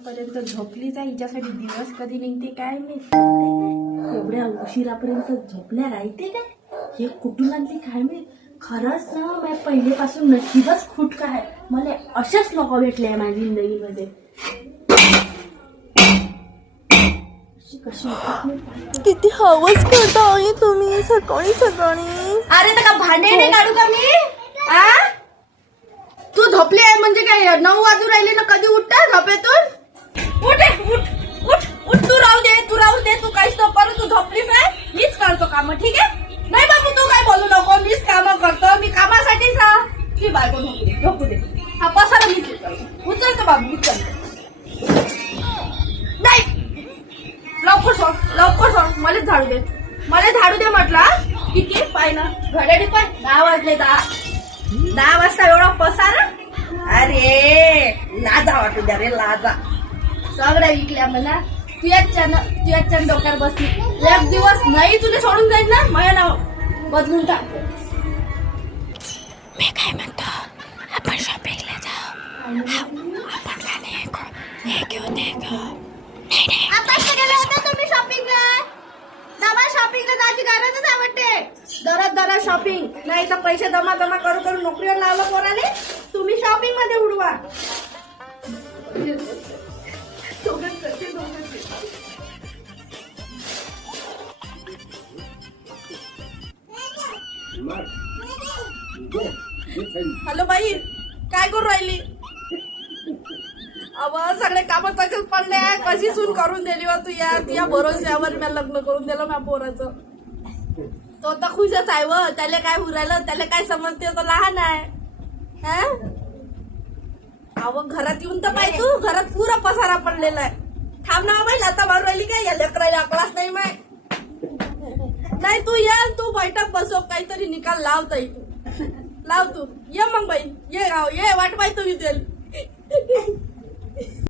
आतापर्यंत झोपलीच आहे. हिच्यासाठी दिवस कधी निघते काय माहित. एवढ्या उशिरापर्यंत झोपल्या राहते काय? हे कुठून आणली काय माहित. खरंच ना, मी पहिलेपासून नशीबच खूट काय. मला अशाच लोक भेटले आहे माझ्या जिंदगीमध्ये. किती हवस करता आई तुम्ही सकाळी सकाळी. अरे तर का भांडे नाही काढू का मी? तू झोपली आहे म्हणजे काय? 9 वाजू राहिले ना, कधी उठता झोपेतून? उठ उठ उठ, तू राहू दे, तू काहीच नको करू. तू झोपलीच आहे, मीच करतो काम, ठीक आहे? नाही बाबू, तू काय बोलू नको, मीच काम करतो. मी कामासाठीच ती बायको झोपू दे. हा पसारा मीच उचलतो बाबू, उचलतो. नाही, लवकर सोड, मला झाडू दे म्हटलं. किती पाय ना घड्याळी पाय. 10 वाजले. 10 वाजता एवढा पसारा. अरे लाजा वाटू द्या रे, लाजा. सगळ्या विकल्या मला. तुझ्याच्या डोक्यावर बसली. एक दिवस नाही तुला सोडून जाईल ना, माझं नाव बदलून टाकतो. मी काय म्हणतो, आपण शॉपिंगला जाऊ. आपण गाणे हे घेऊन नाही. आता गेले होते तुम्ही शॉपिंगला? दमा शॉपिंगला जायची गरजच आहे वाटते. दररोज शॉपिंग. नाही तर पैसे जमा करू नोकरीवर लावलं पोराने. तुम्ही शॉपिंग मध्ये उडवा. हॅलो बाई, काय करू राहिली? अव सगळे काम तसेच पडले. कशी सून करून दिली हो तू या भरोश्यावर मी लग्न करून दिलं माझ्या पोराचं. तो तर खुशच आहे व. त्याला काय उरायलं, त्याला काय समजते, तो लहान आहे. अव घरात येऊन तर पाहिजे. तू घरात पुरा पसारा पडलेला आहे. थांब ना बाई, आता मारू राहिली काय? या लेकराला अकलाच नाही माय. नाही तू ये, तू बैठक बसव, काहीतरी निकाल लावता तू. लाव तू. ये मग बाई, ये गाव, ये वाट पाहिजे तुम्ही.